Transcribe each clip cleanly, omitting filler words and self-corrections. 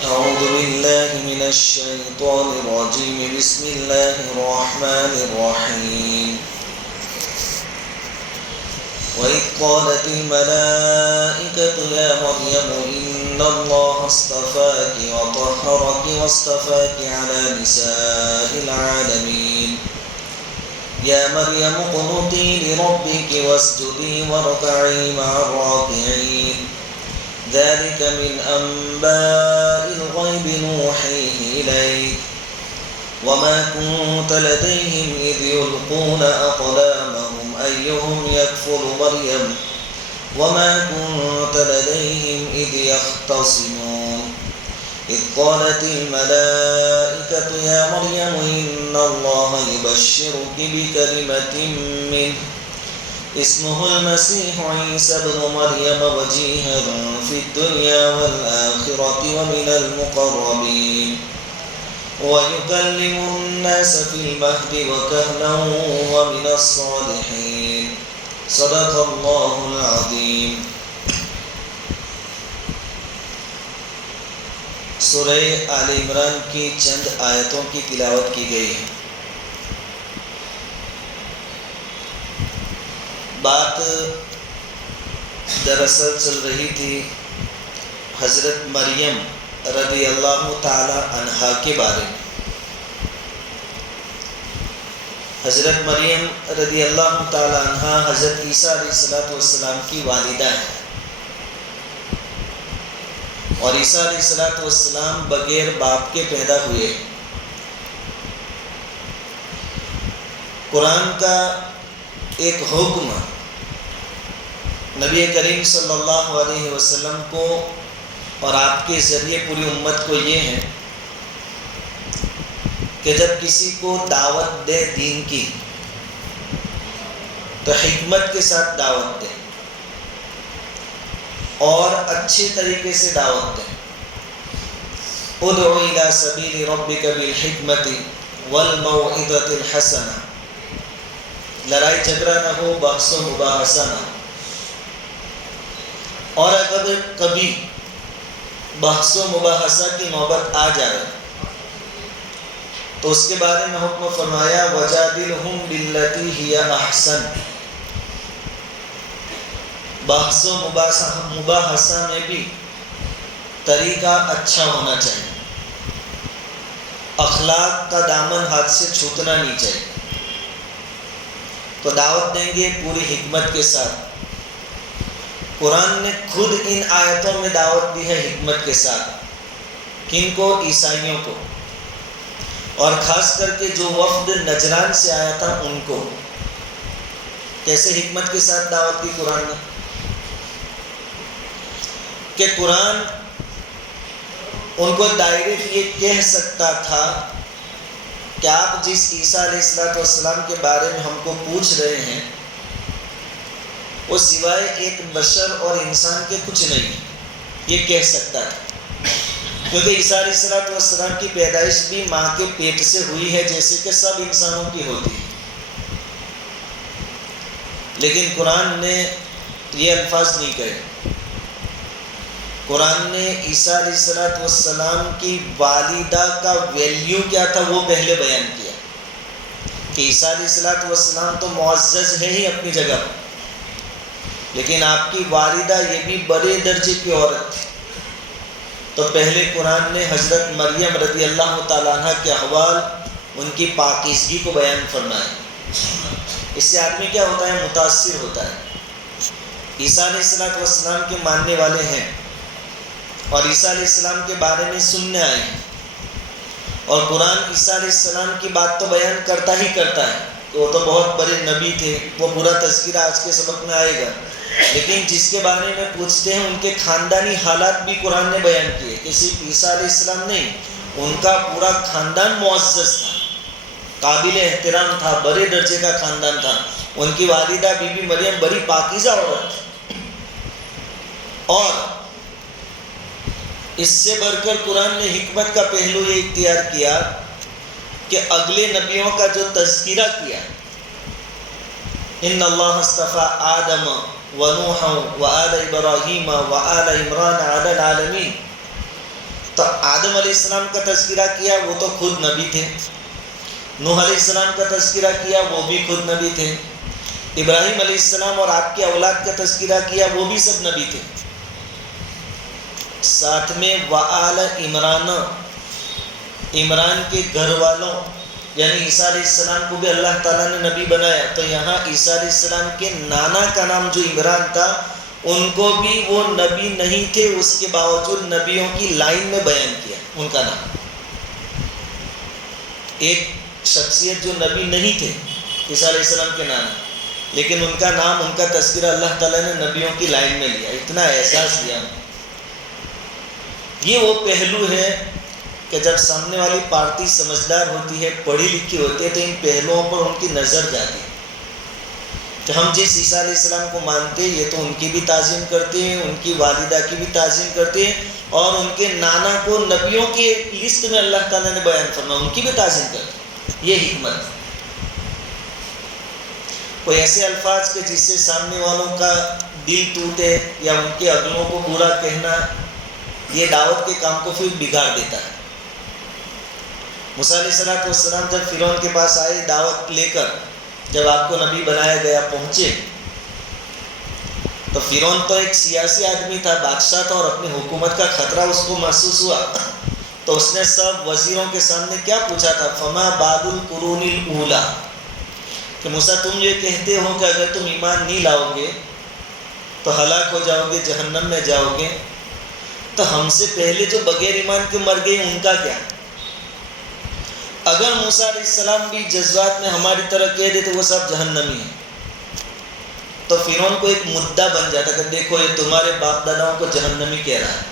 أعوذ بالله من الشيطان الرجيم بسم الله الرحمن الرحيم وإذ قالت الملائكة يا مريم إن الله اصطفاك وطهرك واصطفاك على نساء العالمين يا مريم اقنتي لربك واسجدي واركعي مع الراكعين ذلك من أنباء الغيب نوحيه إليك وما كنت لديهم إذ يلقون أقلامهم أيهم يكفل مريم وما كنت لديهم إذ يختصمون إذ قالت الملائكة يا مريم إن الله يبشرك بكلمة منه اسمه المسيح عيسى ابن مريم وجيها في الدنيا والآخرة ومن المقربين ويكلم الناس في المهد وكهلا ومن الصالحين صدق الله العظيم. سورہ آل عمران کی چند آیتوں کی تلاوت کی گئی ہے. بات دراصل چل رہی تھی حضرت مریم رضی اللہ تعالی عنہا کے بارے میں. حضرت مریم رضی اللہ تعالی عنہا حضرت عیسیٰ علیہ السلام کی والدہ ہیں اور عیسیٰ علیہ السلام بغیر باپ کے پیدا ہوئے. قرآن کا ایک حکم نبی کریم صلی اللہ علیہ وسلم کو اور آپ کے ذریعے پوری امت کو یہ ہے کہ جب کسی کو دعوت دے دین کی تو حکمت کے ساتھ دعوت دے اور اچھے طریقے سے دعوت دے. ادعو الی سبیل ربک بالحکمت والموعظۃ الحسنہ. لڑائی جھگڑا نہ ہو، بحث و مباحثہ نہ ہو. اور اگر کبھی بحث و مباحثہ کی نوبت آ جائے تو اس کے بارے میں حکم فرمایا وجادلہم باللتی ہی احسن. بحث و مباحثہ میں بھی طریقہ اچھا ہونا چاہیے. اخلاق کا دامن ہاتھ سے چھوٹنا نہیں چاہیے. تو دعوت دیں گے پوری حکمت کے ساتھ. قرآن نے خود ان آیتوں میں دعوت دی ہے حکمت کے ساتھ. کن کو؟ عیسائیوں کو، اور خاص کر کے جو وفد نجران سے آیا تھا ان کو. کیسے حکمت کے ساتھ دعوت دی قرآن نے؟ کہ قرآن ان کو ڈائریکٹ یہ کہہ سکتا تھا کہ آپ جس عیسیٰ علیہ السلام کے بارے میں ہم کو پوچھ رہے ہیں وہ سوائے ایک بشر اور انسان کے کچھ نہیں. یہ کہہ سکتا تھا کیونکہ عیسیٰ علیہ السلام کی پیدائش بھی ماں کے پیٹ سے ہوئی ہے جیسے کہ سب انسانوں کی ہوتی ہے. لیکن قرآن نے یہ الفاظ نہیں کہے. قرآن نے عیسیٰ علیہ السلام کی والدہ کا ویلیو کیا تھا وہ پہلے بیان کیا کہ عیسیٰ علیہ السلام تو معزز ہے ہی اپنی جگہ پر، لیکن آپ کی والدہ یہ بھی بڑے درجے کی عورت تھی. تو پہلے قرآن نے حضرت مریم رضی اللہ تعالیٰ عنہ کے احوال، ان کی پاکیزگی کو بیان فرمایا. اس سے آدمی کیا ہوتا ہے؟ متاثر ہوتا ہے. عیسیٰ علیہ السلام کے ماننے والے ہیں اور عیسیٰ علیہ السلام کے بارے میں سننے آئے ہیں، اور قرآن عیسیٰ علیہ السلام کی بات تو بیان کرتا ہی کرتا ہے. وہ تو بہت بڑے نبی تھے، وہ پورا تذکرہ آج کے سبق میں آئے گا. لیکن جس کے بارے میں پوچھتے ہیں ان کے خاندانی حالات بھی قرآن نے بیان کیے کہ صرف عیسیٰ علیہ السلام نہیں، ان کا پورا خاندان معزز تھا، قابل احترام تھا، بڑے درجے کا خاندان تھا. ان کی والدہ بی بی مریم بڑی پاکیزہ عورت تھی. اور اس سے بڑھ کر قرآن نے حکمت کا پہلو یہ اختیار کیا کہ اگلے نبیوں کا جو تذکرہ کیا، ان اللہ اصطفیٰ آدم و نوحا و آل ابراہیم و آل عمران علی العالمین، تو آدم علیہ السلام کا تذکرہ کیا، وہ تو خود نبی تھے. نوح علیہ السلام کا تذکرہ کیا، وہ بھی خود نبی تھے. ابراہیم علیہ السلام اور آپ کی اولاد کا تذکرہ کیا، وہ بھی سب نبی تھے. ساتھ میں وآل عمران، عمران کے گھر والوں یعنی عیسیٰ علیہ السلام کو بھی اللہ تعالیٰ نے نبی بنایا. تو یہاں عیسیٰ علیہ السلام کے نانا کا نام جو عمران تھا، ان کو بھی وہ نبی نہیں تھے، اس کے باوجود نبیوں کی لائن میں بیان کیا ان کا نام. ایک شخصیت جو نبی نہیں تھے عیسیٰ علیہ السلام کے نانا، لیکن ان کا نام، ان کا تذکرہ اللہ تعالیٰ نے نبیوں کی لائن میں لیا. اتنا احساس دیا. یہ وہ پہلو ہے کہ جب سامنے والی پارٹی سمجھدار ہوتی ہے، پڑھی لکھی ہوتی ہے، تو ان پہلوؤں پر ان کی نظر جاتی ہے کہ ہم جس عیسیٰ علیہ السلام کو مانتے ہیں، یہ تو ان کی بھی تعظیم کرتے ہیں، ان کی والدہ کی بھی تعظیم کرتے ہیں، اور ان کے نانا کو نبیوں کے لسٹ میں اللہ تعالیٰ نے بیان فرمایا، ان کی بھی تعظیم کرتے ہیں. یہ حکمت. کوئی ایسے الفاظ کہ جس سے سامنے والوں کا دل ٹوٹے یا ان کے اگلوں کو برا کہنا، یہ دعوت کے کام کو پھر بگاڑ دیتا ہے. موسیٰ علیہ السلام جب فرعون کے پاس آئے دعوت لے کر، جب آپ کو نبی بنایا گیا، پہنچے، تو فرعون تو ایک سیاسی آدمی تھا، بادشاہ تھا، اور اپنی حکومت کا خطرہ اس کو محسوس ہوا. تو اس نے سب وزیروں کے سامنے کیا پوچھا تھا؟ فما بال القرون الاولی، کہ موسیٰ تم یہ کہتے ہو کہ اگر تم ایمان نہیں لاؤ گے تو ہلاک ہو جاؤ گے، جہنم میں جاؤ گے، تو ہم سے پہلے جو بغیر ایمان کے مر گئے ان کا کیا؟ اگر موسیٰ علیہ السلام بھی جذبات میں ہماری طرح کہہ دیتے وہ سب جہنمی ہیں، تو فرعون کو ایک مدعا بن جاتا کہ دیکھو یہ تمہارے باپ داداؤں کو جہنمی کہہ رہا ہے.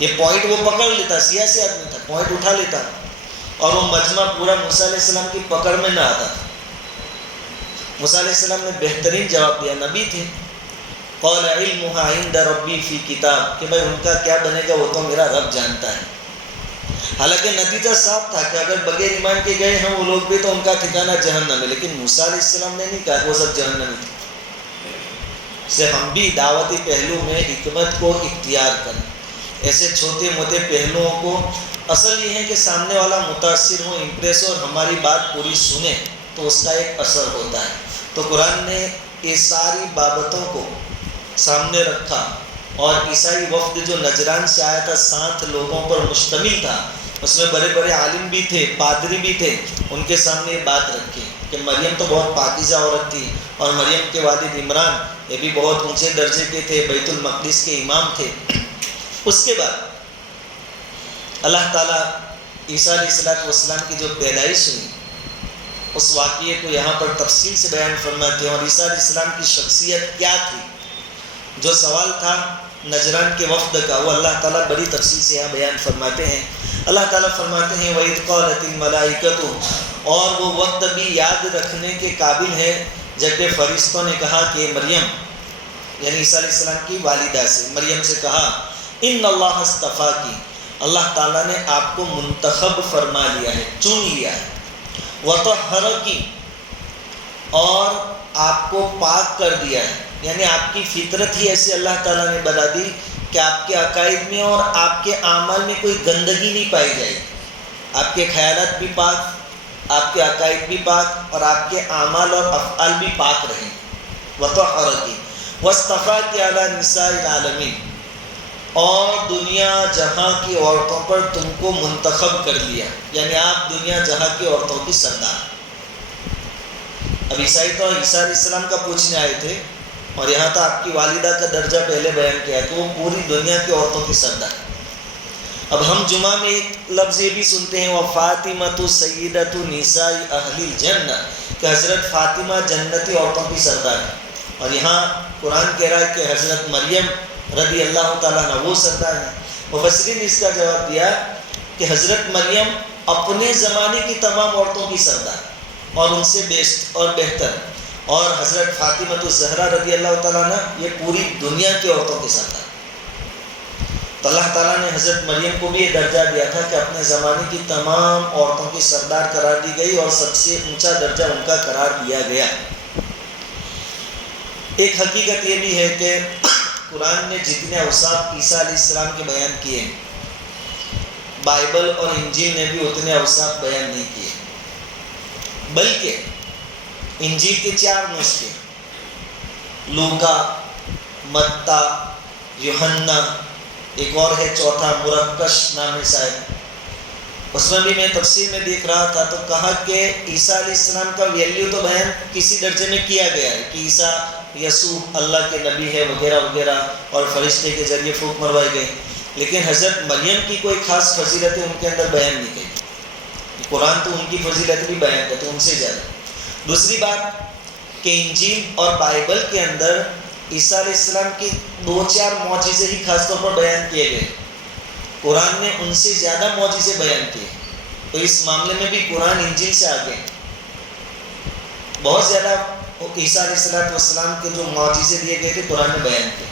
یہ پوائنٹ وہ پکڑ لیتا، سیاسی آدمی تھا، پوائنٹ اٹھا لیتا، اور وہ مجمع پورا موسیٰ علیہ السلام کی پکڑ میں نہ آتا تھا. موسیٰ علیہ السلام نے بہترین جواب دیا، نبی تھے. قال علمها عند ربی فی کتاب، کہ بھائی ان کا کیا بنے گا وہ تو میرا رب جانتا ہے. حالانکہ نتیجہ صاف تھا کہ اگر بغیر ایمان کے گئے ہیں وہ لوگ بھی تو ان کا ٹھکانہ جہنم ہے. لیکن موسیٰ علیہ السلام نے نہیں کہا کہ وہ سب جہنمی تھے. سے ہم بھی دعوتی پہلو میں حکمت کو اختیار کریں. ایسے چھوٹے موٹے پہلوؤں کو، اصل یہ ہے کہ سامنے والا متاثر ہو، امپریس ہو، اور ہماری بات پوری سنے تو اس کا ایک اثر ہوتا ہے. تو قرآن نے یہ ساری بابتوں کو سامنے رکھا، اور عیسائی وفد جو نجران سے آیا تھا 7 لوگوں پر مشتمل تھا، اس میں بڑے بڑے عالم بھی تھے، پادری بھی تھے. ان کے سامنے یہ بات رکھی کہ مریم تو بہت پاکیزہ عورت تھی، اور مریم کے والد عمران یہ بھی بہت اونچے درجے کے تھے، بیت المقدس کے امام تھے. اس کے بعد اللہ تعالیٰ عیسیٰ علیہ السلام کی جو پیدائش ہوئی اس واقعے کو یہاں پر تفصیل سے بیان فرماتے ہیں، اور عیسیٰ علیہ السلام کی شخصیت کیا تھی. جو سوال تھا نجران کے وفد کا، وہ اللہ تعالیٰ بڑی تفصیل سے یہاں بیان فرماتے ہیں. اللہ تعالیٰ فرماتے ہیں وَإِذْ قَالَتِ الْمَلَائِكَةُ، اور وہ وقت بھی یاد رکھنے کے قابل ہے جبکہ فرشتوں نے کہا کہ مریم، یعنی عیسیٰ علیہ السلام کی والدہ سے، مریم سے کہا ان اللہ اصطفاکی، اللہ تعالیٰ نے آپ کو منتخب فرما لیا ہے، چن لیا ہے. وطہرکی، اور آپ کو پاک کر دیا ہے، یعنی آپ کی فطرت ہی ایسی اللہ تعالیٰ نے بنا دی کہ آپ کے عقائد میں اور آپ کے اعمال میں کوئی گندگی نہیں پائی جائے گی. آپ کے خیالات بھی پاک، آپ کے عقائد بھی پاک، اور آپ کے اعمال اور افعال بھی پاک رہیں. وطہرکی واصطفاکی علی نساء العالمین، اور دنیا جہاں کی عورتوں پر تم کو منتخب کر لیا، یعنی آپ دنیا جہاں کی عورتوں کی سردار. اب عیسائی تو عیسیٰ علیہ السلام کا پوچھنے آئے تھے، اور یہاں تو آپ کی والدہ کا درجہ پہلے بیان کیا کہ وہ پوری دنیا کی عورتوں کی سردار. اب ہم جمعہ میں ایک لفظ یہ بھی سنتے ہیں وَفَاطِمَةُ سَيِّدَةُ نِسَاءِ أَهْلِ الْجَنَّةِ، کہ حضرت فاطمہ جنتی عورتوں کی سردار ہے. اور یہاں قرآن کہہ رہا ہے کہ حضرت مریم رضی اللہ تعالیٰ عنہ وہ سردار ہیں. مفسرین نے اس کا جواب دیا کہ حضرت مریم اپنے زمانے کی تمام عورتوں کی سردار اور ان سے بیسٹ اور بہتر، اور حضرت فاطمہ الزہرا رضی اللہ تعالیٰ عنہ یہ پوری دنیا کی عورتوں کے سردار. تو اللہ تعالیٰ نے حضرت مریم کو بھی یہ درجہ دیا تھا کہ اپنے زمانے کی تمام عورتوں کی سردار قرار دی گئی، اور سب سے اونچا درجہ ان کا قرار دیا گیا. ایک حقیقت یہ بھی ہے کہ قرآن نے جتنے اوصاف عیسیٰ علیہ السلام کے بیان کیے ہیں بائبل اور انجیل نے بھی اتنے اوصاف بیان نہیں کیے، بلکہ انجیل کے 4 نسخے، لوکا، متی، یوحنا، ایک اور ہے چوتھا مرقس نام ہے شاید، اس میں بھی میں تفسیر میں دیکھ رہا تھا تو کہا کہ عیسیٰ علیہ السلام کا ویلیو تو بیان کسی درجے میں کیا گیا ہے کہ عیسیٰ یسوع اللہ کے نبی ہے وغیرہ وغیرہ، اور فرشتے کے ذریعے پھونک مروائے گئے، لیکن حضرت مریم کی کوئی خاص فضیلتیں ان کے اندر بیان نہیں کی۔ قرآن تو ان کی فضیلتیں بھی بیان کرتے ان سے زیادہ۔ دوسری بات کہ انجیل اور بائبل کے اندر عیسیٰ علیہ السلام کی 2-4 معجزے ہی خاص طور پر بیان کیے گئے، قرآن نے ان سے زیادہ معجزے بیان کیے، تو اس معاملے میں بھی قرآن انجیل سے آگے بہت زیادہ عیسیٰ علیہ السلام کے جو معجزے دیے گئے تھے قرآن نے بیان کیے۔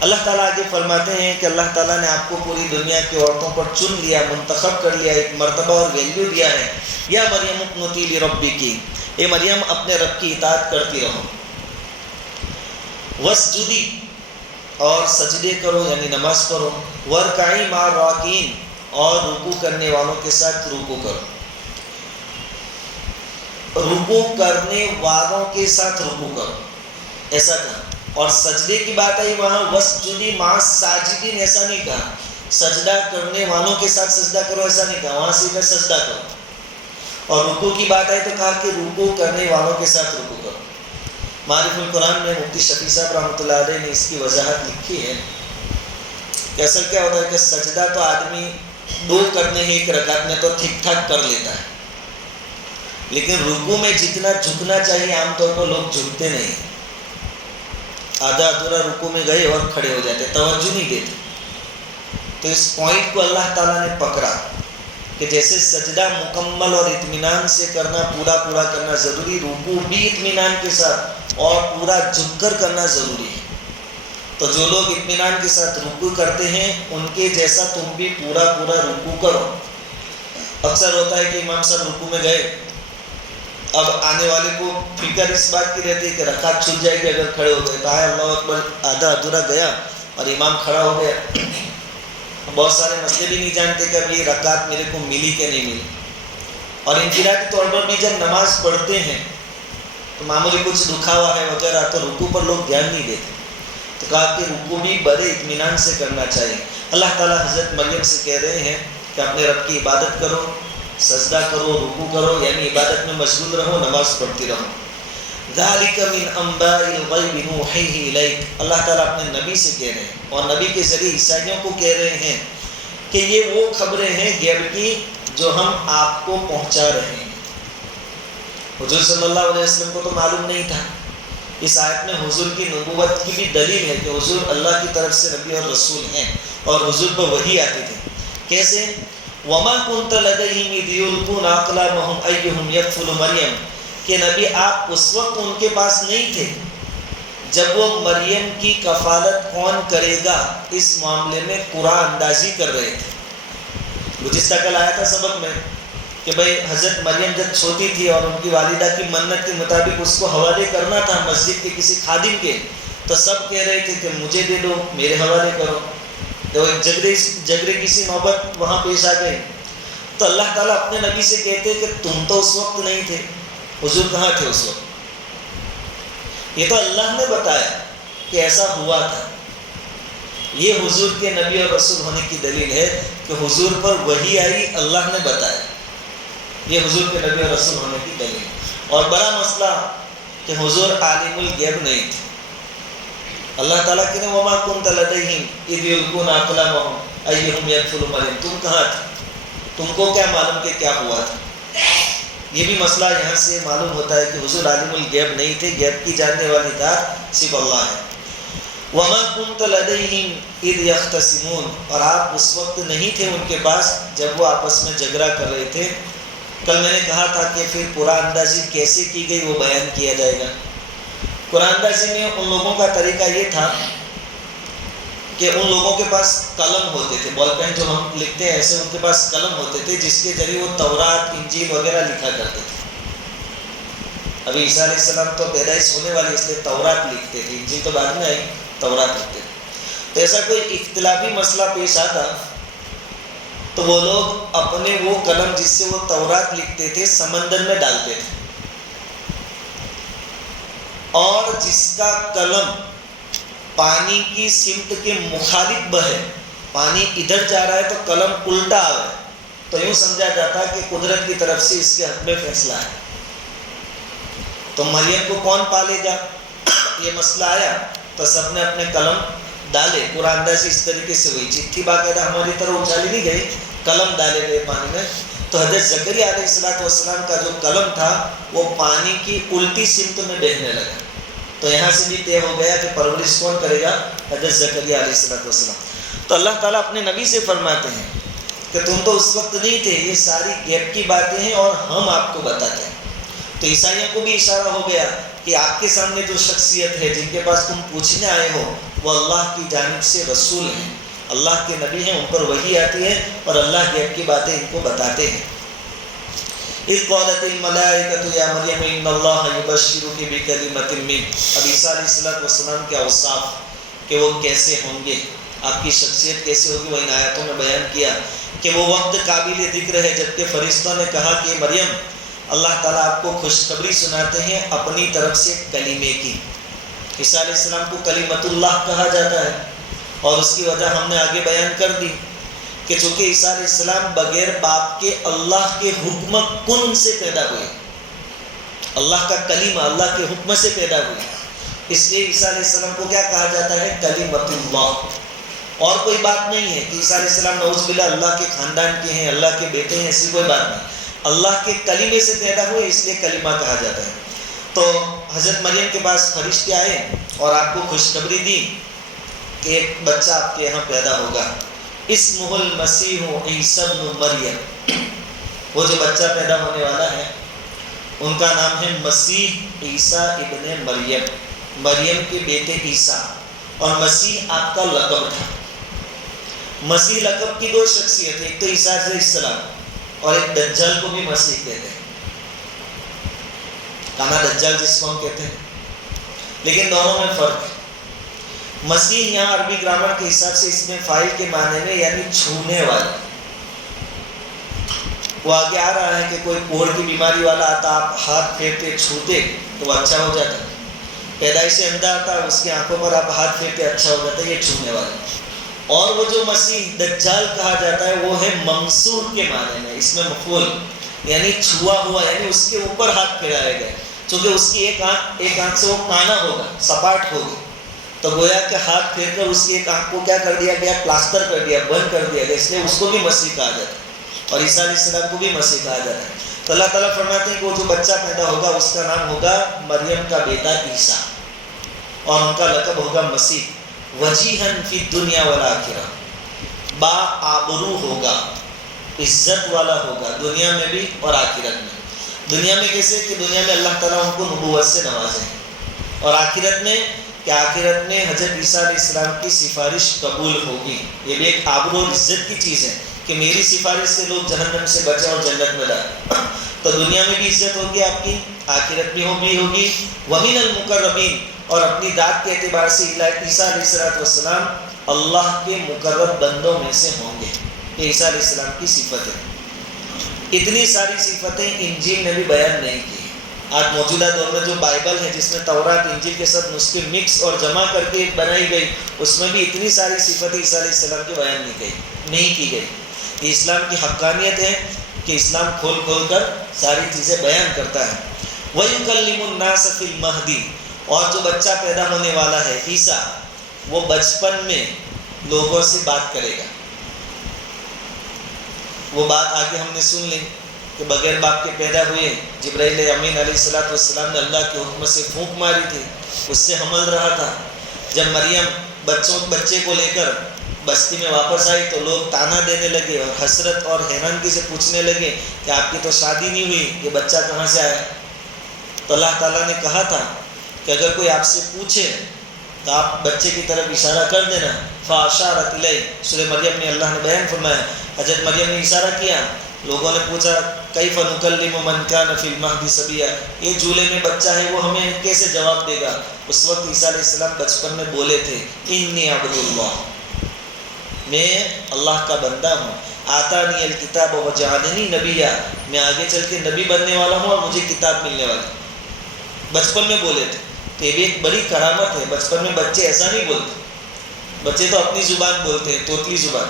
اللہ تعالیٰ آگے فرماتے ہیں کہ اللہ تعالیٰ نے آپ کو پوری دنیا کی عورتوں پر چن لیا، منتخب کر لیا، ایک مرتبہ اور ویلیو دیا ہے۔ یا مریم اقنتی لربکی، اے مریم اپنے رب کی اطاعت کرتی رہو، واسجدی، اور سجدے کرو یعنی نماز پڑھو، ورکعی مع الراکعین، اور رکوع کرنے والوں کے ساتھ رکوع کرو، رکوع کرنے والوں کے ساتھ رکوع کرو ایسا کہا۔ اور سجدے کی بات آئی وہاں واسجدی مع الساجدین ایسا نہیں کہا، سجدہ کرنے والوں کے ساتھ سجدہ کرو ایسا نہیں کہا، وہاں صرف سجدہ کرو۔ اور رکوع کی بات آئی تو کہا کہ رکوع کرنے والوں کے ساتھ رکوع کرو۔ معرف القرآن میں مفتی شفیع صاحب رحمۃ اللہ علیہ نے اس کی وضاحت لکھی ہے کہ اصل کیا ہوتا ہے کہ سجدہ تو آدمی 2 کرنے ہیں ایک رکعت میں تو ٹھیک ٹھاک کر لیتا ہے، لیکن رکوع میں جتنا جھکنا چاہیے عام طور پر لوگ جھکتے نہیں، آدھا ادھورا رکوع میں گئے اور کھڑے ہو جاتے، توجہ نہیں دیتے۔ تو اس پوائنٹ کو اللہ تعالیٰ نے پکڑا کہ جیسے سجدہ مکمل اور اطمینان سے کرنا، پورا کرنا ضروری، رکوع بھی اطمینان کے ساتھ اور پورا جھک کر کرنا ضروری ہے۔ تو جو لوگ اطمینان کے ساتھ رکوع کرتے ہیں ان کے جیسا تم بھی پورا رکوع کرو۔ اکثر ہوتا ہے کہ امام صاحب رکوع میں گئے، اب آنے والے کو فکر اس بات کی رہتی ہے کہ رکعت چھوٹ جائے گی اگر کھڑے ہو گئے، تو اللہ اکبر آدھا ادھورا گیا اور امام کھڑا ہو گیا۔ بہت سارے مسئلے بھی نہیں جانتے کہ اب یہ رکعت میرے کو ملی کہ نہیں ملی۔ اور انفرادی طور پر بھی جب نماز پڑھتے ہیں تو معمولی کچھ دکھا ہوا ہے وغیرہ تو رکوع پر لوگ دھیان نہیں دیتے، تو کہا کہ رکوع بھی بڑے اطمینان سے کرنا چاہیے۔ اللہ تعالیٰ حضرت مریم سے کہہ رہے ہیں کہ اپنے رب کی عبادت کرو، سجدہ کرو، رکوع کرو، یعنی عبادت میں مشغول رہو، نماز پڑھتی رہو۔ ذالک من انباء الغیب نوحیہ الیک، اللہ تعالیٰ اپنے نبی سے کہہ رہے ہیں اور نبی کے ذریعے عیسائیوں کو کہہ رہے ہیں کہ یہ وہ خبریں ہیں غیب کی جو ہم آپ کو پہنچا رہے ہیں۔ حضور صلی اللہ علیہ وسلم کو تو معلوم نہیں تھا۔ اس آیت میں حضور کی نبوت کی بھی دلیل ہے کہ حضور اللہ کی طرف سے نبی اور رسول ہیں اور حضور پر وحی آتی تھی۔ کیسے؟ وَمَا كُنْتَ لَدَيْهِمْ إِذْ يُلْقُونَ أَقْلَامَهُمْ أَيُّهُمْ يَكْفُلُ مریم، کہ نبی آپ اس وقت ان کے پاس نہیں تھے جب وہ مریم کی کفالت کون کرے گا اس معاملے میں قرآن اندازی کر رہے تھے۔ گزشتہ کل آیا تھا سبق میں کہ بھئی حضرت مریم جب چھوٹی تھی اور ان کی والدہ کی منت کے مطابق اس کو حوالے کرنا تھا مسجد کے کسی خادم کے، تو سب کہہ رہے تھے کہ مجھے دے دو، میرے حوالے کرو، تو ایک جگرے کی نوبت وہاں پیش آ گئی۔ تو اللہ تعالیٰ اپنے نبی سے کہتے کہ تم تو اس وقت نہیں تھے، حضور کہاں تھے اس وقت؟ یہ تو اللہ نے بتایا کہ ایسا ہوا تھا۔ یہ حضور کے نبی اور رسول ہونے کی دلیل ہے کہ حضور پر وحی آئی، اللہ نے بتایا، یہ حضور کے نبی اور رسول ہونے کی دلیل۔ اور بڑا مسئلہ کہ حضور عالم الغیب نہیں تھے۔ اللہ تعالیٰ کہ وَمَا كُنْتَ لَدَيْهِمْ إِذْ يُلْقُونَ أَقْلَامَهُمْ أَيُّهُمْ يَكْفُلُ مریم، تم کہاں تھے؟ تم کو کیا معلوم کہ کیا ہوا تھا؟ یہ بھی مسئلہ یہاں سے معلوم ہوتا ہے کہ حضور عالم الغیب نہیں تھے، غیب کی جاننے والی ذات صرف اللہ ہے۔ وَمَا كُنْتَ لَدَيْهِمْ إِذْ يَخْتَصِمُونَ، اور آپ اس وقت نہیں تھے ان کے پاس جب وہ آپس میں جھگڑا کر رہے تھے۔ کل میں نے کہا تھا کہ پھر قرآن اندازی کیسے کی گئی وہ بیان کیا جائے گا۔ قرآن اندازی میں ان لوگوں کا طریقہ یہ تھا کہ ان لوگوں کے پاس قلم ہوتے تھے، بال پین جو ہم لکھتے ہیں ایسے ان کے پاس قلم ہوتے تھے جس کے ذریعے وہ تورات، انجیل وغیرہ لکھا کرتے تھے۔ ابھی عیسیٰ علیہ السلام تو پیدائش ہونے والی اس لیے تورات لکھتے تھے، انجیل تو بعد میں آئی، تورات لکھتے تھے۔ تو ایسا کوئی اختلافی مسئلہ پیش آتا تو وہ لوگ اپنے وہ قلم جس سے وہ تورات لکھتے تھے سمندر میں ڈالتے تھے، اور جس کا قلم پانی کی سمت کے مخالف بہے، پانی ادھر جا رہا ہے تو قلم الٹا آ رہا ہے، تو یوں سمجھا جاتا کہ قدرت کی طرف سے اس کے حق میں فیصلہ ہے۔ تو مریم کو کون پالے گا، یہ مسئلہ آیا تو سب نے اپنے قلم ڈالے۔ قرآن اندازی اس طریقے سے ہوئی، چٹھی باقاعدہ ہماری طرح اچھالی نہیں گئی، قلم ڈالے گئے پانی میں۔ تو حضرت زکریا علیہ السلام کا جو قلم تھا وہ پانی کی الٹی سمت میں بہنے لگا۔ تو یہاں سے بھی طے ہو گیا کہ پرورش کون کرے گا، حضرت زکریا علیہ السلام۔ تو اللہ تعالیٰ اپنے نبی سے فرماتے ہیں کہ تم تو اس وقت نہیں تھے، یہ ساری غیب کی باتیں ہیں اور ہم آپ کو بتاتے ہیں۔ تو عیسائیوں کو بھی اشارہ ہو گیا کہ آپ کے سامنے جو شخصیت ہے جن کے پاس تم پوچھنے آئے ہو وہ اللہ کی جانب سے رسول ہیں، اللہ کے نبی ہیں، ان پر وحی آتی ہے اور اللہ غیب کی باتیں ان کو بتاتے ہیں۔ اذ قالت الملائکۃ یا مریم ان اللہ یبشرک بکلمۃ منہ۔ اب عیسیٰ علیہ السلام کے اوصاف کہ وہ کیسے ہوں گے، آپ کی شخصیت کیسے ہوگی، وہ ان آیاتوں میں بیان کیا کہ وہ وقت قابل ذکر ہے جب کہ فرشتوں نے کہا کہ مریم اللہ تعالیٰ آپ کو خوشخبری سناتے ہیں اپنی طرف سے کلمے کی۔ عیسیٰ علیہ السلام کو کلمۃ اللہ کہا جاتا ہے، اور اس کی وجہ ہم نے آگے بیان کر دی کہ چونکہ عیسیٰ علیہ السلام بغیر باپ کے اللہ کے حکم کن سے پیدا ہوئے، اللہ کا کلمہ اللہ کے حکم سے پیدا ہوئے، اس لیے عیسیٰ علیہ السلام کو کیا کہا جاتا ہے، کلمۃ اللہ۔ اور کوئی بات نہیں ہے کہ عیسیٰ علیہ السلام نعوذ باللہ اللہ کے خاندان کے ہیں، اللہ کے بیٹے ہیں، ایسی کوئی بات نہیں، اللہ کے کلمے سے پیدا ہوئے اس لیے کلمہ کہا جاتا ہے۔ تو حضرت مریم کے پاس فرشتے آئے اور آپ کو خوشخبری دی کہ ایک بچہ آپ کے یہاں پیدا ہوگا، اسمہ المسیح عیسی ابن مریم، وہ جو بچہ پیدا ہونے والا ہے ان کا نام ہے مسیح عیسیٰ ابن مریم، مریم کے بیٹے عیسیٰ، اور مسیح آپ کا لقب تھا۔ مسیح لقب کی دو شخصیت، ایک تو عیسیٰ علیہ السلام اور ایک دجال کو بھی مسیح کہتے ہیں، کانا دجال جس کو ہم کہتے ہیں، لیکن دونوں میں فرق ہے۔ مسیح یہاں عربی گرامر کے حساب سے اس میں فاعل کے معنی میں یعنی چھونے والا، وہ آگے آ رہا ہے کہ کوئی کوڑ کی بیماری والا آتا، آپ ہاتھ پھیرتے چھوتے تو وہ اچھا ہو جاتا، پیدائش سے اندھا آتا اس کی آنکھوں پر آپ ہاتھ پھیرتے اچھا ہو جاتا ہے، یہ چھونے والا۔ اور وہ جو مسیح دجال کہا جاتا ہے وہ ہے ممسوح کے معنی میں، اس میں مفعول یعنی چھوا ہوا، یعنی اس کے اوپر ہاتھ پھیرائے گئے، چونکہ اس کی ایک آنکھ سے وہ کانا ہوگا، سپاٹ ہوگی، تو گویا کہ ہاتھ پھیر کر اس کی ایک آنکھ کو کیا کر دیا گیا، پلاسٹر کر دیا، بند کر دیا گیا، اس لیے اس کو بھی مسیح کہا جاتا ہے، اور عیسیٰ علیہ السلام کو بھی مسیح کہا جاتا ہے۔ تو اللہ تعالیٰ فرماتے ہیں کہ وہ جو بچہ پیدا ہوگا اس کا نام ہوگا مریم کا بیٹا عیسیٰ، اور ان کا لقب ہوگا مسیح، وجیہن فی الدنیا والآخرہ، با آبرو ہوگا، عزت والا ہوگا دنیا میں بھی اور آخرت میں۔ دنیا میں کیسے کہ دنیا میں اللہ تعالیٰ ان کو نبوت سے نوازے، اور آخرت میں کہ آخرت میں حضرت عیسیٰ علیہ السلام کی سفارش قبول ہوگی۔ یہ بھی ایک آبرو اور عزت کی چیز ہے کہ میری سفارش سے لوگ جہنم سے بچیں اور جنت میں جائیں۔ تو دنیا میں بھی عزت ہوگی آپ کی، آخرت میں ہوگی۔ ومن المقربین، اور اپنی ذات کے اعتبار سے عیسیٰ علیہ السلام اللہ کے مقرب بندوں میں سے ہوں گے، یہ عیسیٰ علیہ السلام کی صفت ہے۔ اتنی ساری صفتیں انجیل نے بھی بیان نہیں کی۔ آج موجودہ دور میں جو بائبل ہے جس میں تورات انجیل کے ساتھ نسخے مکس اور جمع کر کے بنائی گئی، اس میں بھی اتنی ساری صفتیں عیسیٰ علیہ السلام کی بیان نہیں کی گئی۔ یہ اسلام کی حقانیت ہے کہ اسلام کھول کھول کر ساری چیزیں بیان کرتا ہے۔ وَيُكَلِّمُ النَّاسَ فِي الْمَهْدِ، اور جو بچہ پیدا ہونے والا ہے عیسیٰ، وہ بچپن میں لوگوں سے بات کرے گا۔ وہ بات آگے ہم نے سن لی کہ بغیر باپ کے پیدا ہوئے، جبرائیل امین علیہ السلام نے اللہ کے حکم سے پھونک ماری تھی، اس سے حمل رہا تھا۔ جب مریم بچے کو لے کر بستی میں واپس آئی تو لوگ تانا دینے لگے اور حسرت اور حیرانگی سے پوچھنے لگے کہ آپ کی تو شادی نہیں ہوئی، یہ بچہ کہاں سے آیا؟ تو اللہ تعالیٰ نے کہا تھا کہ اگر کوئی آپ سے پوچھے تو آپ بچے کی طرف اشارہ کر دینا۔ فَأَشَارَتْ إِلَيْهِ، سورہ مریم میں اللہ نے بیان فرمایا، حضرت مریم نے اشارہ کیا۔ لوگوں نے پوچھا کیف نکلم من کان فی المہد صبیا، یہ جھولے میں بچہ ہے وہ ہمیں کیسے جواب دے گا؟ اس وقت عیسیٰ علیہ السلام بچپن میں بولے تھے انی عبد اللہ، میں اللہ کا بندہ ہوں، آتانی الکتاب وجعلنی نبیا، میں آگے چل کے نبی بننے والا ہوں اور مجھے کتاب ملنے والی. بچپن میں بولے تھے. تو یہ بھی ایک بڑی کرامت ہے. بچپن میں بچے ایسا نہیں بولتے. بچے تو اپنی زبان بولتے ہیں، طوطلی زبان،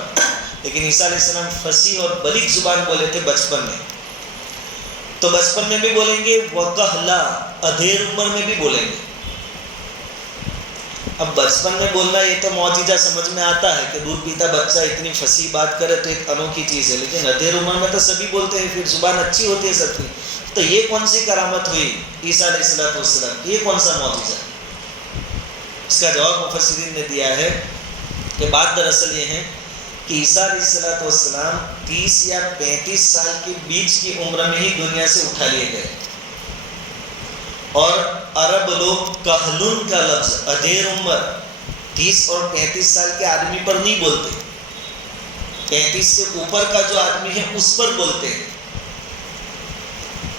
لیکن عیسیٰ علیہ السلام فصیح اور بلیغ زبان بولے تھے بچپن میں. تو بچپن میں بھی بولیں گے، وکہلا، ادھیر عمر میں بھی بولیں گے. اب بچپن میں بولنا یہ تو معجزہ سمجھ میں آتا ہے کہ دودھ پیتا بچہ اتنی فصیح بات کرے تو ایک انوکھی چیز ہے، لیکن ادھیر عمر میں تو سبھی بولتے ہیں، پھر زبان اچھی ہوتی ہے سب کی. تو یہ کون سی کرامت ہوئی عیسیٰ علیہ السلام کی؟ یہ کون سا معجزہ؟ اس کا جواب مفسرین نے دیا ہے کہ بات دراصل یہ ہے کہ عیسیٰ علیہ السلام 30 یا 35 سال کے بیچ کی عمر میں ہی دنیا سے اٹھا لیے گئے. اور عرب لوگ کہلن کا لفظ ادھیر عمر 30 اور 35 سال کے آدمی پر نہیں بولتے، 35 سے اوپر کا جو آدمی ہے اس پر بولتے ہیں.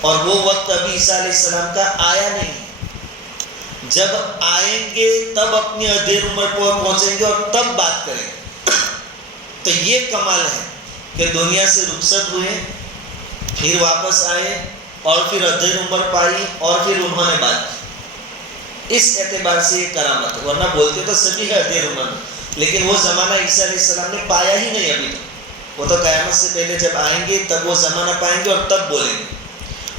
اور وہ وقت ابھی عیسیٰ علیہ السلام کا آیا نہیں. جب آئیں گے تب اپنی ادھیر عمر پر پہنچیں گے اور تب بات کریں گے. تو یہ کمال ہے کہ دنیا سے رخصت ہوئے، پھر واپس آئے اور پھر ادھیر عمر پائی اور پھر انہوں نے بات کی. اس اعتبار سے یہ کرامت ہے. ورنہ بولتے تو سبھی ہے ادھیر عمر میں، لیکن وہ زمانہ عیسیٰ علیہ السلام نے پایا ہی نہیں ابھی تک. وہ تو قیامت سے پہلے جب آئیں گے تب وہ زمانہ پائیں گے اور تب بولیں گے.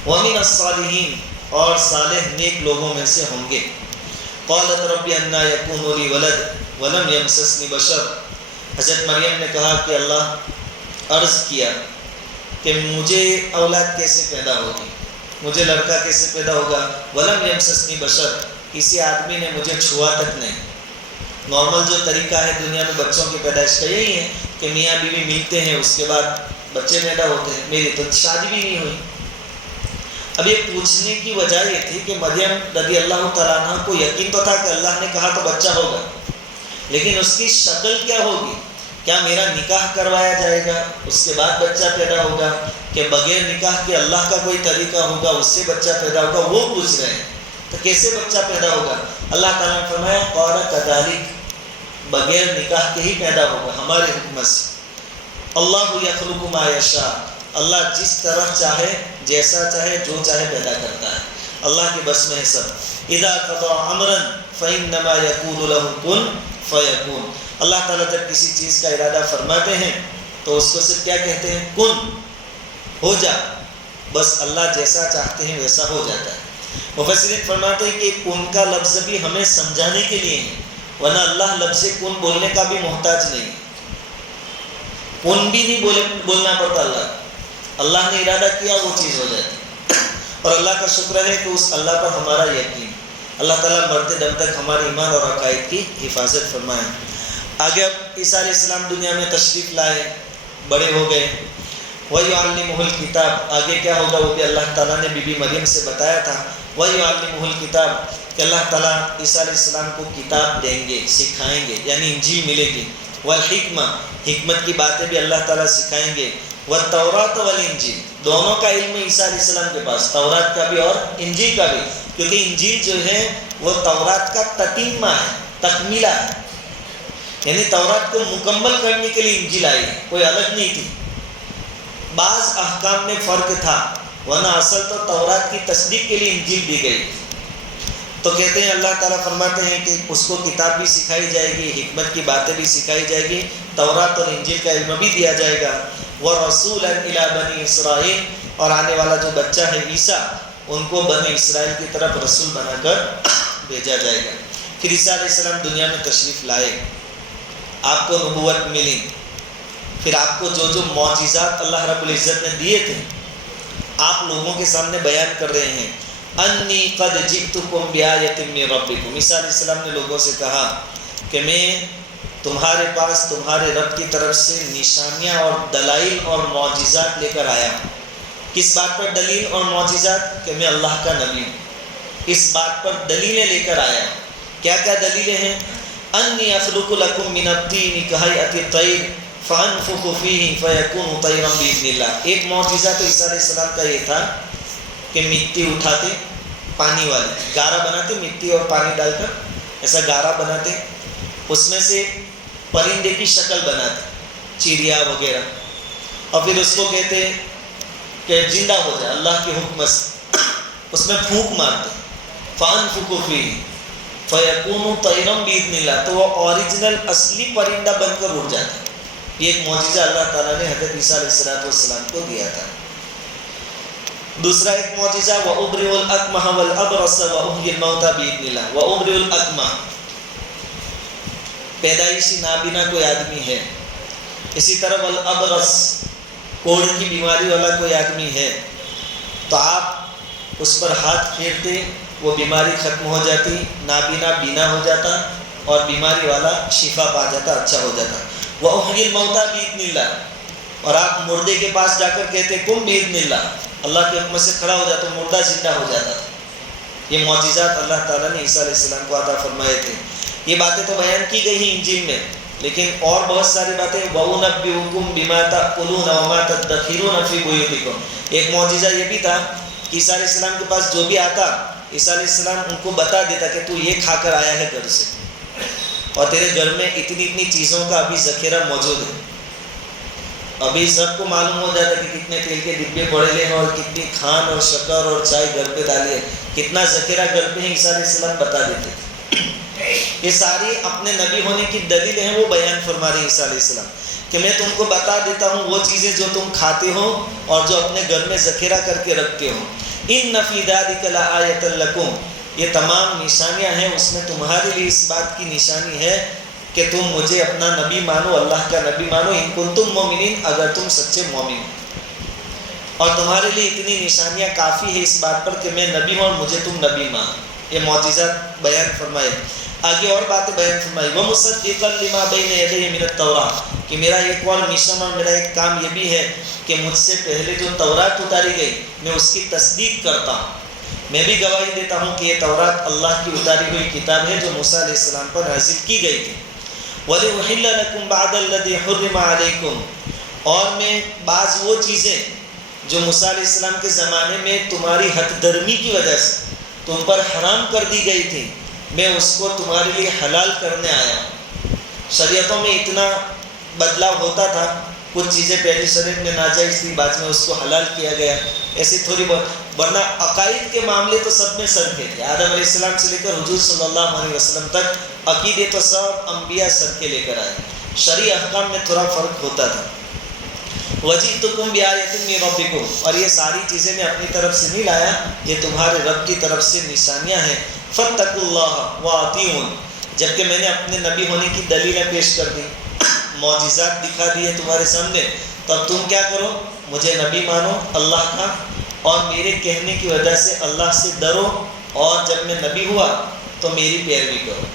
وَمِنَ الصَّالِحِينَ، اور صالح نیک لوگوں میں سے ہوں گے. قالت رب انا یکون لی ولد ولم یمسسنی بشر، حضرت مریم نے کہا کہ اللہ عرض کیا کہ مجھے اولاد کیسے پیدا ہوگی، مجھے لڑکا کیسے پیدا ہوگا. ولم یمسسنی بشر، کسی آدمی نے مجھے چھوا تک نہیں. نارمل جو طریقہ ہے دنیا میں بچوں کی پیدائش کا یہی ہے کہ میاں بیوی ملتے ہیں، اس کے بعد بچے پیدا ہوتے ہیں. میری تو شادی بھی نہیں ہوئی. اب یہ پوچھنے کی وجہ یہ تھی کہ مریم رضی اللہ تعالیٰ عنہ کو یقین تو تھا کہ اللہ نے کہا تو بچہ ہوگا، لیکن اس کی شکل کیا ہوگی؟ کیا میرا نکاح کروایا جائے گا اس کے بعد بچہ پیدا ہوگا، کہ بغیر نکاح کے اللہ کا کوئی طریقہ ہوگا اس سے بچہ پیدا ہوگا؟ وہ پوچھ رہے ہیں. تو کیسے بچہ پیدا ہوگا؟ اللہ تعالیٰ نے فرمایا قال کذالک، بغیر نکاح کے ہی پیدا ہوگا ہمارے حکم سے. اللہ یخلق ما یشاء، اللہ جس طرح چاہے جیسا چاہے جو چاہے پیدا کرتا ہے. اللہ کے بس میں ہے سب. اذا قضى امرا فانما يقول له كن فيكون، اللہ تعالیٰ جب کسی چیز کا ارادہ فرماتے ہیں تو اس کو صرف کیا کہتے ہیں؟ کن، ہو جا. بس اللہ جیسا چاہتے ہیں ویسا ہو جاتا ہے. مفسرین فرماتے ہیں کہ کن کا لفظ بھی ہمیں سمجھانے کے لیے ہے، ورنہ اللہ لفظ کن بولنے کا بھی محتاج نہیں. کن بھی نہیں بولنا پڑتا اللہ نے ارادہ کیا وہ چیز ہو جاتی. اور اللہ کا شکر ہے کہ اس اللہ پر ہمارا یقین. اللہ تعالیٰ مرتے دم تک ہمارے ایمان اور عقائد کی حفاظت فرمائے. آگے اب عیسیٰ علیہ السلام دنیا میں تشریف لائے، بڑے ہو گئے. وَيُعَلِّمُهُ الْكِتَابَ، آگے کیا ہوگا وہ بھی اللہ تعالیٰ نے بی بی مریم سے بتایا تھا. وَيُعَلِّمُهُ الْكِتَابَ، کہ اللہ تعالیٰ عیسیٰ علیہ السلام کو کتاب دیں گے، سکھائیں گے، یعنی انجیل ملے گی. والحکمہ، حکمت کی باتیں بھی اللہ تعالیٰ سکھائیں گے. والتورات والانجیل، دونوں کا علم عیسیٰ علیہ السلام کے پاس، تورات کا بھی اور انجیل کا بھی، کیونکہ انجیل جو ہے وہ تورات کا تتمہ ہے، تکمیلہ ہے. یعنی تورات کو مکمل کرنے کے لیے انجیل آئی، کوئی الگ نہیں تھی. بعض احکام میں فرق تھا، ورنہ اصل تو تورات کی تصدیق کے لیے انجیل دی گئی. تو کہتے ہیں اللہ تعالیٰ فرماتے ہیں کہ اس کو کتاب بھی سکھائی جائے گی، حکمت کی باتیں بھی سکھائی جائے گی، تورات اور انجیل کا علم بھی دیا جائے گا. وَرَسُولًا إِلَىٰ بَنِي إِسْرَائِيلَ، اور آنے والا جو بچہ ہے عیسیٰ، ان کو بنی اسرائیل کی طرف رسول بنا کر بھیجا جائے گا. پھر عیسیٰ علیہ السلام دنیا میں تشریف لائے، آپ کو نبوت ملی. پھر آپ کو جو جو معجزات اللہ رب العزت نے دیے تھے آپ لوگوں کے سامنے بیان کر رہے ہیں. انی قد جئتکم بآیۃ من ربکم، عیسیٰ علیہ السلام نے لوگوں سے کہا کہ میں تمہارے پاس تمہارے رب کی طرف سے نشانیاں اور دلائل اور معجزات لے کر آیا ہوں. کس بات پر دلیل اور معجزات؟ کہ میں اللہ کا نبی ہوں. اس بات پر دلیلیں لے کر آیا. کیا کیا دلیلیں ہیں؟ انی اخلق لکم من الطین کہیئۃ الطیر فانفخ فیہ فیکون طیرا باذن اللہ. ایک معجزہ تو عیسیٰ علیہ السلام کا یہ تھا کہ مٹی اٹھاتے، پانی والے گارا بناتے، مٹی اور پانی ڈال کر ایسا گارا بناتے، اس میں سے پرندے کی شکل بناتے، چڑیا وغیرہ. اور پھر اس کو کہتے کہ زندہ ہو جائے اللہ کے حکم سے، اس میں پھونک مارتے فَأَنفُخُ فِيهِ فَيَكُونُ طَيْرًا بِإِذْنِ اللَّهِ، تو وہ اوریجنل اصلی پرندہ بن کر اڑ جاتا ہے۔ یہ ایک معجزہ اللہ تعالیٰ نے حضرت عیسیٰ علیہ السلام کو دیا تھا۔ دوسرا ایک معجزہ وَأُبْرِئُ الْأَكْمَحَ وَالْأَبْرَصَ وَأُحْيِي الْمَوْتَى بِإِذْنِ اللَّهِ۔ وَأُبْرِئُ الْأَكْمَحَ، پیدائشی نابینا کوئی آدمی ہے، اسی طرح والابرص، کوڑ کی بیماری والا کوئی آدمی ہے، تو آپ اس پر ہاتھ پھیرتے وہ بیماری ختم ہو جاتی، نابینا بینا ہو جاتا اور بیماری والا شفا پا جاتا، اچھا ہو جاتا۔ وَأُحْيِي الْمَوْتَى بِإِذْنِ اللَّهِ، اور آپ مردے کے پاس جا کر کہتے قُم بِإِذْنِ اللَّهِ، اللہ کے حکم سے کھڑا ہو جاتا، مردہ زندہ ہو جاتا تھا۔ یہ معجزات اللہ تعالیٰ نے عیسیٰ علیہ السلام کو عطا فرمائے تھے۔ یہ باتیں تو بیان کی گئی ہیں انجیل میں، لیکن اور بہت ساری باتیں وَأُنَبِّئُكُم بِمَا تَأْكُلُونَ وَمَا تَدَّخِرُونَ فِي بُيُوتِكُمْ، ایک معجزہ یہ بھی تھا کہ عیسیٰ علیہ السلام کے پاس جو بھی آتا، عیسیٰ علیہ السلام ان کو بتا دیتا کہ تو یہ کھا کر آیا ہے گھر سے، اور تیرے گھر میں اتنی اتنی چیزوں کا ابھی ذخیرہ موجود ہے۔ ابھی سب کو معلوم ہو جاتا کہ کتنے تیل کے ڈبے پڑے لے ہیں اور کتنی کھان اور شکر اور چائے گھر پہ ڈالی ہے، کتنا ذخیرہ گھر پہ عیسیٰ علیہ السلام بتا دیتے تھے۔ یہ ساری اپنے نبی ہونے کی دلیل ہیں، وہ بیان فرما رہے ہیں عیسیٰ علیہ السلام کہ میں تم کو بتا دیتا ہوں وہ چیزیں جو تم کھاتے ہو اور جو اپنے گھر میں ذخیرہ کر کے رکھتے ہو۔ إِنَّ فِي ذَلِكَ لَآيَةً لَكُمْ، یہ تمام نشانیاں ہیں، اس میں تمہارے لیے اس بات کی نشانی ہے کہ تم مجھے اپنا نبی مانو، اللہ کا نبی مانو، ان کنتم مومنین، اگر تم سچے مومن ہو، اور تمہارے لیے اتنی نشانیاں کافی ہے اس بات پر کہ میں نبی ہوں اور مجھے تم نبی مانو۔ یہ معجزات بیان فرمائے۔ آگے اور باتیں بیان فرمائی وَمُصَدِّقًا لِمَا بَيْنَ يَدَيَّ مِنَ التَّوْرَاةِ، کہ میرا ایک اور مشن اور میرا ایک کام یہ بھی ہے کہ مجھ سے پہلے جو تورات اتاری گئی میں اس کی تصدیق کرتا ہوں، میں بھی گواہی دیتا ہوں کہ یہ تورات اللہ کی اتاری ہوئی کتاب ہے جو موسیٰ علیہ السلام پر نازل کی گئی تھی۔ وَلِأُحِلَّ لَكُمْ بَعْدَ الَّذِي حُرِّمَ عَلَيْكُمْ، اور میں بعض وہ چیزیں جو موسیٰ علیہ السلام کے زمانے میں تمہاری حد درمی کی وجہ سے تم پر حرام کر دی گئی تھی، میں اس کو تمہارے لیے حلال کرنے آیا ہوں۔ شریعتوں میں اتنا بدلاؤ ہوتا تھا، کچھ چیزیں پہلی شریعت میں ناجائز تھی، بعد میں اس کو حلال کیا گیا، ایسی تھوڑی بہت، ورنہ عقائد کے معاملے تو سب میں سرکے تھے، آدم علیہ السلام سے لے کر حضور صلی اللہ علیہ وسلم تک عقیدے تو سب انبیاء سرکے لے کر آئے، شرعی احکام میں تھوڑا فرق ہوتا تھا۔ وَجِئْتُكُمْ بِآيَةٍ مِّن رَبِّكُمْ، اور یہ ساری چیزیں میں اپنی طرف سے نہیں لایا، یہ تمہارے رب کی طرف سے نشانیاں ہیں۔ فَاتَّقُوا اللَّهَ وَأَطِیعُونِ، جبکہ میں نے اپنے نبی ہونے کی دلیلیں پیش کر دی، معجزات دکھا دیے تمہارے سامنے، تو اب تم کیا کرو، مجھے نبی مانو اللہ کا، اور میرے کہنے کی وجہ سے اللہ سے ڈرو، اور جب میں نبی ہوا تو میری پیروی کرو،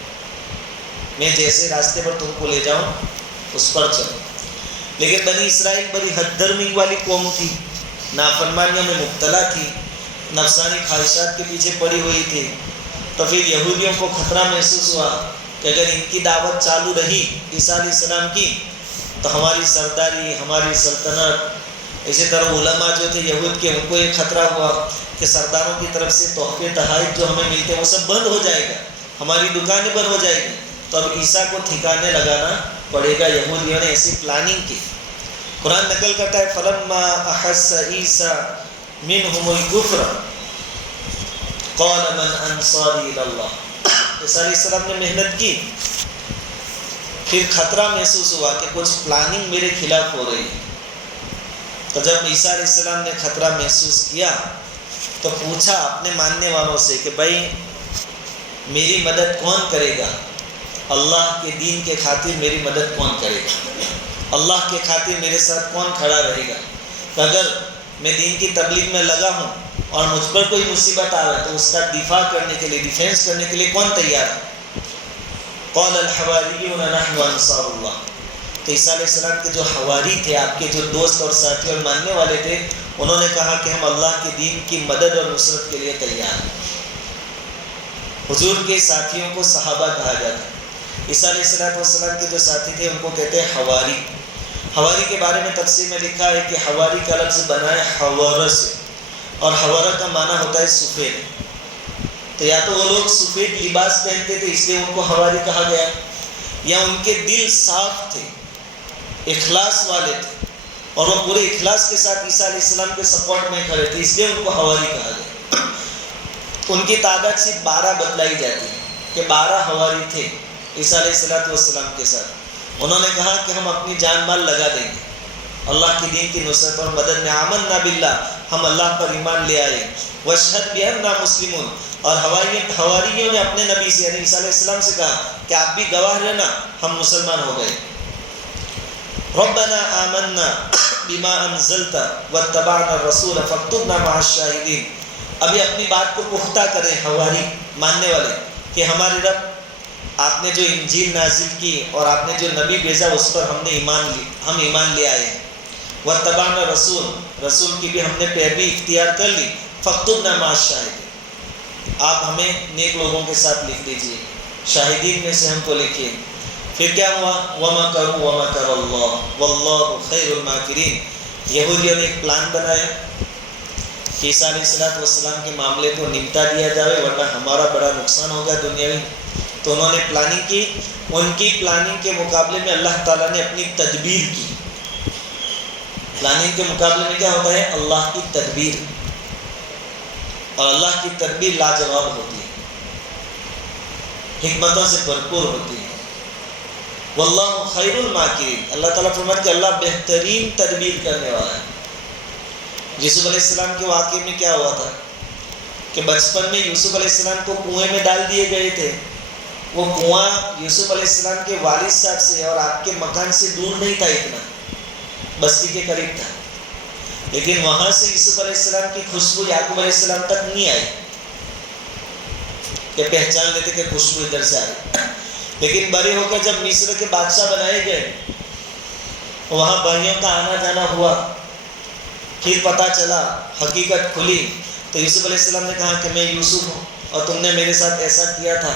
میں جیسے راستے پر تم کو لے جاؤں اس پر چلو۔ لیکن بنی اسرائیل بڑی حد درمی والی قوم تھی، نافرمانیوں میں مبتلا تھی، نفسانی خواہشات کے پیچھے پڑی ہوئی تھی، تو پھر یہودیوں کو خطرہ محسوس ہوا کہ اگر ان کی دعوت چالو رہی عیسیٰ علیہ السلام کی تو ہماری سرداری، ہماری سلطنت، اسی طرح علماء جو تھے یہود کے، ان کو یہ خطرہ ہوا کہ سرداروں کی طرف سے تحفے تحائف جو ہمیں ملتے ہیں وہ سب بند ہو جائے گا، ہماری دکانیں بند ہو جائے گی، تو اب عیسیٰ کو ٹھکانے لگانا پڑے گا۔ یہودیوں نے ایسی پلاننگ کی۔ قرآن نقل کرتا ہے فَلَمَّا أَحَسَّ عِيسَىٰ مِنْهُمُ الْكُفْرَ قَالَ مَنْ أَنصَارِي إِلَى اللَّهِ، عیسیٰ علیہ السلام نے محنت کی، پھر خطرہ محسوس ہوا کہ کچھ پلاننگ میرے خلاف ہو رہی ہے، تو جب عیسیٰ علیہ السلام نے خطرہ محسوس کیا تو پوچھا اپنے ماننے والوں سے کہ بھائی میری مدد کون کرے گا، اللہ کے دین کے خاطر میری مدد کون کرے گا، اللہ کے خاطر میرے ساتھ کون کھڑا رہے گا، کہ اگر میں دین کی تبلیغ میں لگا ہوں اور مجھ پر کوئی مصیبت آ رہا ہے تو اس کا دفاع کرنے کے لیے، ڈیفینس کرنے کے لیے کون تیار ہے؟ قال الحواریون نحن انصار اللہ، تو عیسیٰ علیہ السلام کے جو حواری تھے، آپ کے جو دوست اور ساتھی اور ماننے والے تھے، انہوں نے کہا کہ ہم اللہ کے دین کی مدد اور نصرت کے لیے تیار ہیں۔ حضور کے ساتھیوں کو صحابہ کہا جاتا ہے۔ عیسیٰ علیہ السلام کے جو ساتھی تھے ان کو کہتے ہیں حواری۔ حواری کے بارے میں تفسیر میں لکھا ہے کہ حواری کا لفظ بنا ہے حوارہ سے، اور حوارہ کا معنی ہوتا ہے سفید، تو یا تو وہ لوگ سفید لباس پہنتے تھے اس لیے ان کو حواری کہا گیا، یا ان کے دل صاف تھے، اخلاص والے تھے، اور وہ پورے اخلاص کے ساتھ عیسیٰ علیہ السلام کے سپورٹ میں کھڑے تھے، اس لیے ان کو حواری کہا گیا۔ ان کی تعداد صرف 12 بتلائی جاتی ہے کہ 12 حواری تھے عیسیٰ علیہ السلام کے ساتھ۔ انہوں نے کہا کہ ہم اپنی جان مال لگا دیں گے اللہ کی دین کی نصرت اور مدد میں، آمنا باللہ، ہم اللہ پر ایمان لے آئے، واشہد بأننا مسلمون، اور حواریوں نے اپنے نبی سے یعنی عیسیٰ علیہ السلام سے کہا کہ آپ بھی گواہ رہنا، ہم مسلمان ہو گئے۔ ربنا آمنا بما انزلت واتبعنا الرسول فاکتبنا مع الشاہدین۔ ابھی اپنی بات کو پختہ کریں حواری ماننے والے کہ ہمارے رب، آپ نے جو انجیل نازل کی اور آپ نے جو نبی بھیجا اس پر ہم ایمان لے آئے ہیں۔ واتبعنا الرسول، رسول کی بھی ہم نے پیروی اختیار کر لی۔ فاکتبنا مع الشاہدین، آپ ہمیں نیک لوگوں کے ساتھ لکھ دیجئے، شاہدین میں سے ہم کو لکھیے۔ پھر کیا ہوا؟ وَمَكَرُوا وَمَكَرَ اللَّهُ وَاللَّهُ خَيْرُ الْمَاكِرِينَ۔ یہودیوں نے ایک پلان بنایا کہ عیسیٰ علیہ السلام کے معاملے کو نمٹا دیا جائے ورنہ ہمارا بڑا نقصان ہوگا دنیاوی۔ تو انہوں نے پلاننگ کی، ان کی پلاننگ کے مقابلے میں اللہ تعالیٰ نے اپنی تدبیر کی۔ پلاننگ کے مقابلے میں کیا ہوتا ہے؟ اللہ کی تدبیر، اور اللہ کی تدبیر لاجواب ہوتی ہے، حکمتوں سے بھرپور ہوتی ہے۔ واللہ خیر الماکرین، اللہ تعالیٰ فرماتے کہ اللہ بہترین تدبیر کرنے والا ہے۔ یوسف علیہ السلام کے واقعے میں کیا ہوا تھا کہ بچپن میں یوسف علیہ السلام کو کنویں میں ڈال دیے گئے تھے۔ وہ کنواں یوسف علیہ السلام کے والد صاحب سے اور آپ کے مکان سے دور نہیں تھا، اتنا بستی کے قریب تھا، لیکن وہاں سے یوسف علیہ السلام کی خوشبو یعقوب علیہ السلام تک نہیں آئی کہ پہچان لیتے کہ خوشبو ادھر سے آئی۔ لیکن بڑے ہو کر جب مصر کے بادشاہ بنائے گئے، وہاں بھائیوں کا آنا جانا ہوا، پھر پتہ چلا، حقیقت کھلی، تو یوسف علیہ السلام نے کہا کہ میں یوسف ہوں اور تم نے میرے ساتھ ایسا کیا تھا۔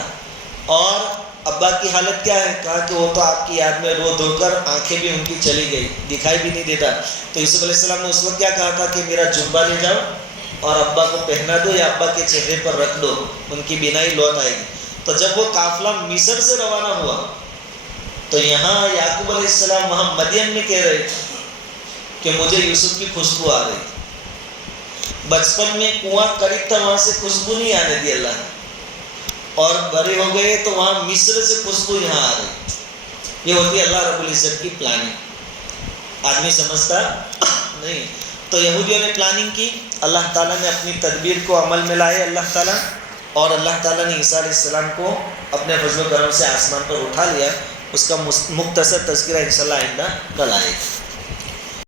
اور ابا کی حالت کیا ہے؟ کہا کہ وہ تو آپ کی یاد میں رو دھو کر آنکھیں بھی ان کی چلی گئی، دکھائی بھی نہیں دیتا۔ تو یوسف علیہ السلام نے اس وقت کیا کہا تھا کہ میرا جبہ لے جاؤ اور ابا کو پہنا دو یا ابا کے چہرے پر رکھ دو، ان کی بینائی لوٹ آئے گی۔ تو جب وہ قافلہ مصر سے روانہ ہوا تو یہاں یعقوب علیہ السلام وہاں مدین میں کہہ رہے تھے کہ مجھے یوسف کی خوشبو آ رہی تھی۔ بچپن میں کنواں قریب تھا، وہاں سے خوشبو نہیں آنے دی اللہ نے، اور بڑے ہو گئے تو وہاں مصر سے خوشبو یہاں آ رہی۔ یہ ہوتی ہے اللہ رب العزت کی پلاننگ، آدمی سمجھتا نہیں۔ تو یہودیوں نے پلاننگ کی، اللہ تعالیٰ نے اپنی تدبیر کو عمل میں لائے اللہ تعالیٰ، اور اللہ تعالیٰ نے عیسیٰ علیہ السلام کو اپنے فضل و کرم سے آسمان پر اٹھا لیا۔ اس کا مختصر تذکرہ انشاءاللہ آئندہ کل آئے گا۔